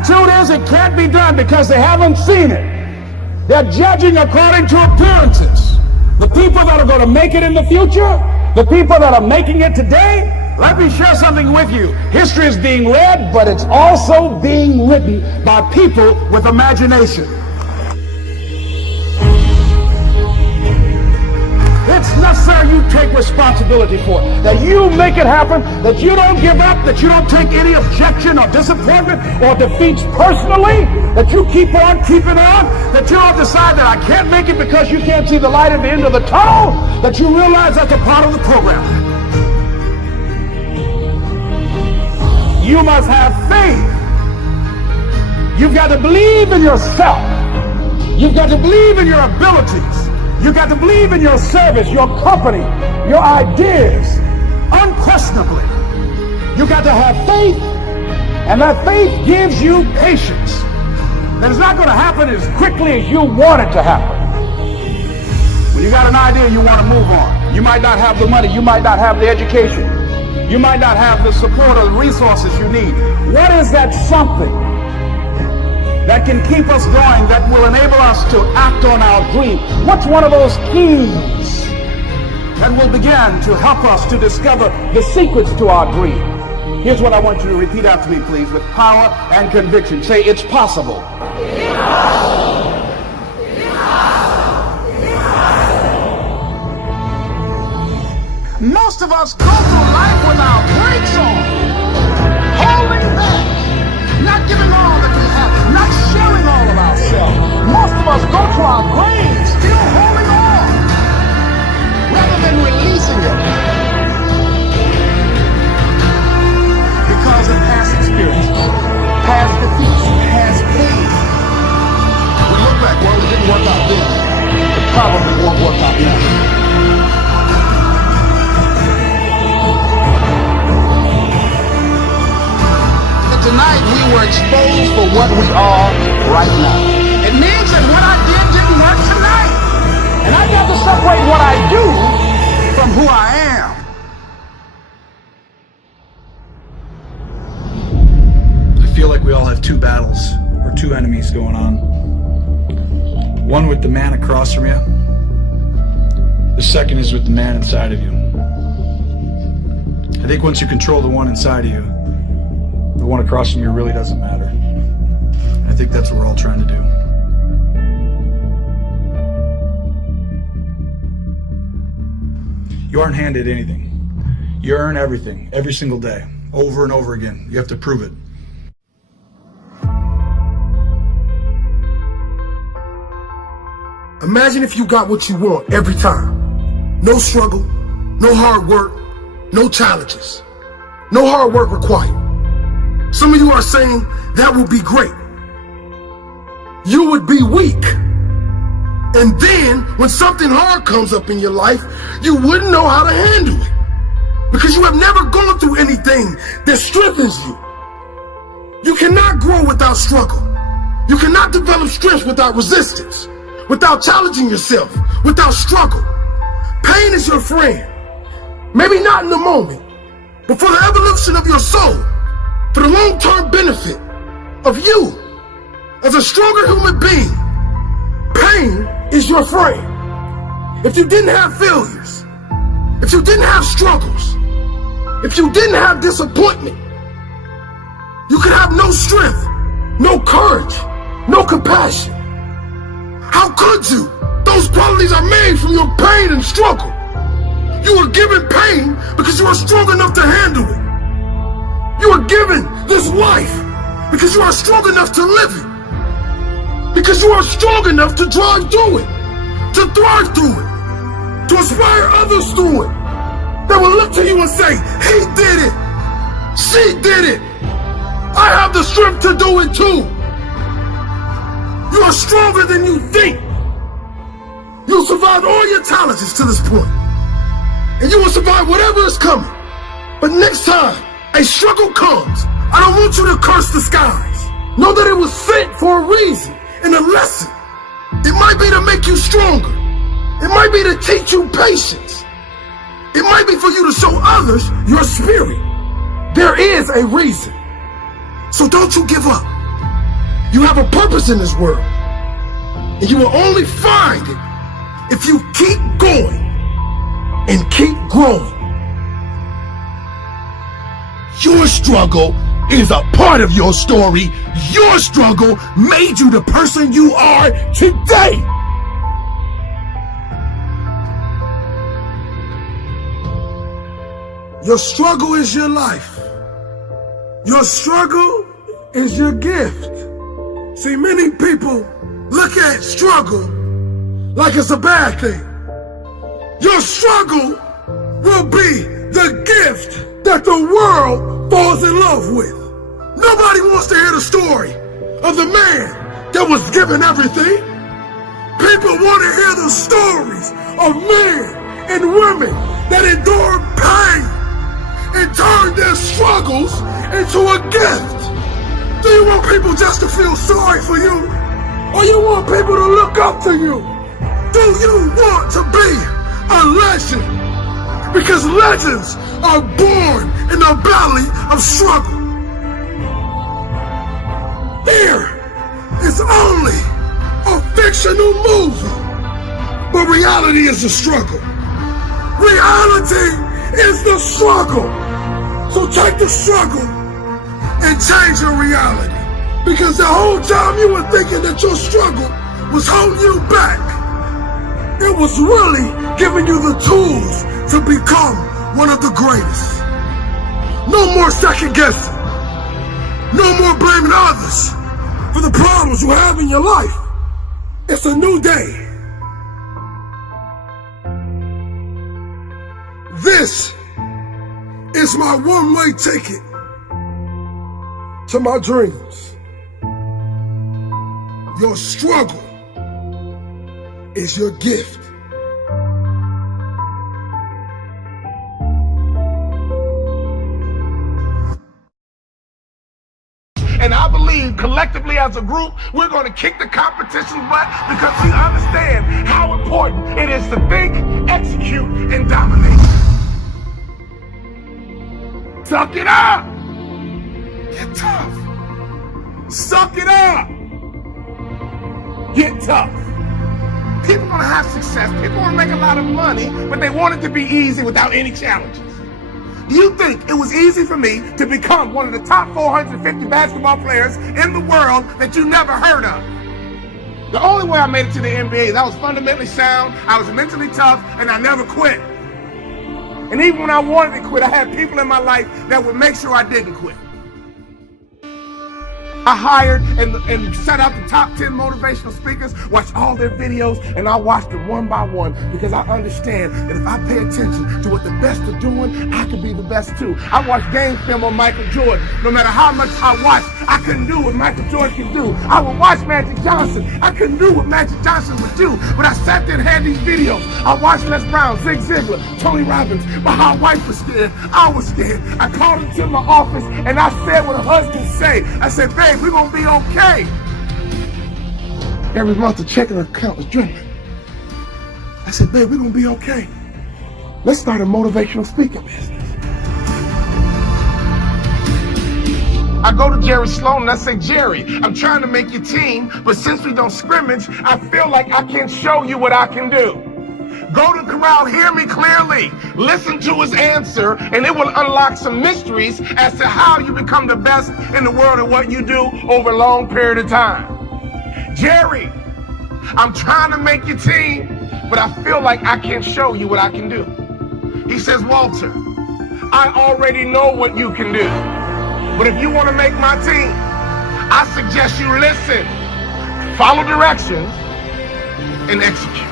attitude is it can't be done because they haven't seen it. They're judging according to appearances. The people that are going to make it in the future, the people that are making it today, let me share something with you. History is being read, but it's also being written by people with imagination. It's necessary you take responsibility for it, that you make it happen, that you don't give up, that you don't take any objection or disappointment or defeats personally, that you keep on keeping on, that you don't decide that I can't make it because you can't see the light at the end of the tunnel, that you realize that's a part of the program. You must have faith. You've got to believe in yourself. You've got to believe in your abilities. You've got to believe in your service, your company, your ideas, unquestionably. You've got to have faith, and that faith gives you patience. That it's not going to happen as quickly as you want it to happen. When you got an idea, you want to move on. You might not have the money, you might not have the education, you might not have the support or the resources you need. What is that something that can keep us going, that will enable us to act on our dream? What's one of those keys that will begin to help us to discover the secrets to our dream? Here's what I want you to repeat after me, please, with power and conviction. Say, it's possible. It's possible. It's possible. It's possible. Most of us go through life with our brakes on, holding back, not giving all that we have, not sharing all of ourselves. Most of us go to our graves still holding on rather than releasing it because of past experiences, past defeats, past pain. We look back, well, it didn't work out then. It probably won't work out now. Tonight we were exposed for what we are right now. It means that what I did didn't work tonight. And I got to separate what I do from who I am. I feel like we all have two battles, or two enemies going on. One with the man across from you. The second is with the man inside of you. I think once you control the one inside of you, the one across from you really doesn't matter. I think that's what we're all trying to do. You aren't handed anything. You earn everything, every single day, over and over again. You have to prove it. Imagine if you got what you want every time. No struggle, no hard work, no challenges, no hard work required. Some of you are saying that would be great. You would be weak. And then when something hard comes up in your life, you wouldn't know how to handle it because you have never gone through anything that strengthens you. You cannot grow without struggle. You cannot develop strength without resistance, without challenging yourself, without struggle. Pain is your friend. Maybe not in the moment, but for the evolution of your soul, for the long-term benefit of you as a stronger human being. Pain is your friend. If you didn't have failures, if you didn't have struggles, if you didn't have disappointment, you could have no strength, no courage, no compassion. How could you? Those qualities are made from your pain and struggle. You were given pain because you are strong enough to handle it. You are given this life because you are strong enough to live it. Because you are strong enough to drive through it, to thrive through it, to inspire others through it. They will look to you and say, he did it, she did it, I have the strength to do it too. You are stronger than you think. You'll survive all your challenges to this point, and you will survive whatever is coming. But next time a struggle comes, I don't want you to curse the skies. Know that it was sent for a reason and a lesson. It might be to make you stronger. It might be to teach you patience. It might be for you to show others your spirit. There is a reason. So don't you give up. You have a purpose in this world. And you will only find it if you keep going and keep growing. Your struggle is a part of your story. Your struggle made you the person you are today. Your struggle is your life. Your struggle is your gift. See, many people look at struggle like it's a bad thing. Your struggle will be the gift that the world falls in love with. Nobody wants to hear the story of the man that was given everything. People want to hear the stories of men and women that endured pain and turned their struggles into a gift. Do you want people just to feel sorry for you? Or you want people to look up to you? Do you want to be a legend? Because legends are born in the belly of struggle. Fear is only a fictional movie, but reality is the struggle. Reality is the struggle. So take the struggle and change your reality. Because the whole time you were thinking that your struggle was holding you back, it was really giving you the tools to become one of the greatest. No more second guessing. No more blaming others for the problems you have in your life. It's a new day. This is my one-way ticket to my dreams. Your struggle is your gift. And I believe collectively as a group, we're going to kick the competition's butt because we understand how important it is to think, execute, and dominate. Suck it up. Get tough. Suck it up. Get tough. People want to have success. People want to make a lot of money, but they want it to be easy without any challenges. You think it was easy for me to become one of the top 450 basketball players in the world that you never heard of? The only way I made it to the NBA is I was fundamentally sound, I was mentally tough, and I never quit. And even when I wanted to quit, I had people in my life that would make sure I didn't quit. I hired and set out the top 10 motivational speakers, watched all their videos, and I watched them one by one because I understand that if I pay attention to what the best are doing, I can be the best too. I watched game film on Michael Jordan. No matter how much I watched, I couldn't do what Michael Jordan could do. I would watch Magic Johnson. I couldn't do what Magic Johnson would do, but I sat there and had these videos. I watched Les Brown, Zig Ziglar, Tony Robbins. My hot wife was scared. I was scared. I called her to my office and I said what a husband say. I said, babe, we're gonna be okay. Every month the checking account was dwindling. I said, babe, we're gonna be okay. Let's start a motivational speaking business. I go to Jerry Sloan and I say, Jerry, I'm trying to make your team, but since we don't scrimmage, I feel like I can't show you what I can do. Go to Corral, hear me clearly. Listen to his answer, and it will unlock some mysteries as to how you become the best in the world at what you do over a long period of time. Jerry, I'm trying to make your team, but I feel like I can't show you what I can do. He says, Walter, I already know what you can do. But if you want to make my team, I suggest you listen, follow directions, and execute.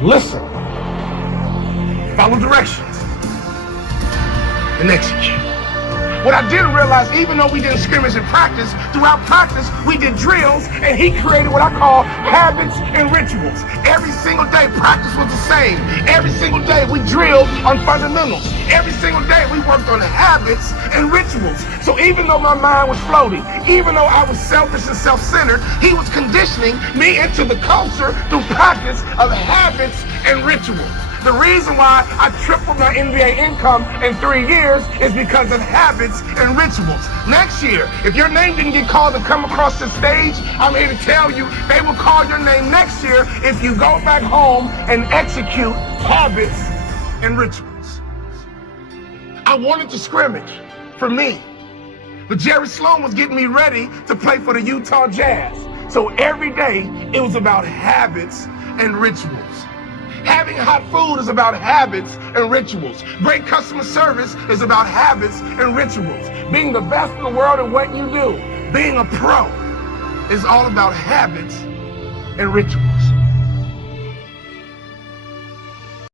Listen, follow directions, and execute. What I didn't realize, even though we didn't scrimmage in practice, throughout practice, we did drills, and he created what I call habits and rituals. Every single day, practice was the same. Every single day, we drilled on fundamentals. Every single day, we worked on habits and rituals. So even though my mind was floating, even though I was selfish and self-centered, he was conditioning me into the culture through practice of habits and rituals. The reason why I tripled my NBA income in 3 years is because of habits and rituals. Next year, if your name didn't get called to come across the stage, I'm here to tell you they will call your name next year if you go back home and execute habits and rituals. I wanted to scrimmage for me, but Jerry Sloan was getting me ready to play for the Utah Jazz. So every day it was about habits and rituals. Having hot food is about habits and rituals. Great customer service is about habits and rituals. Being the best in the world at what you do, being a pro, is all about habits and rituals.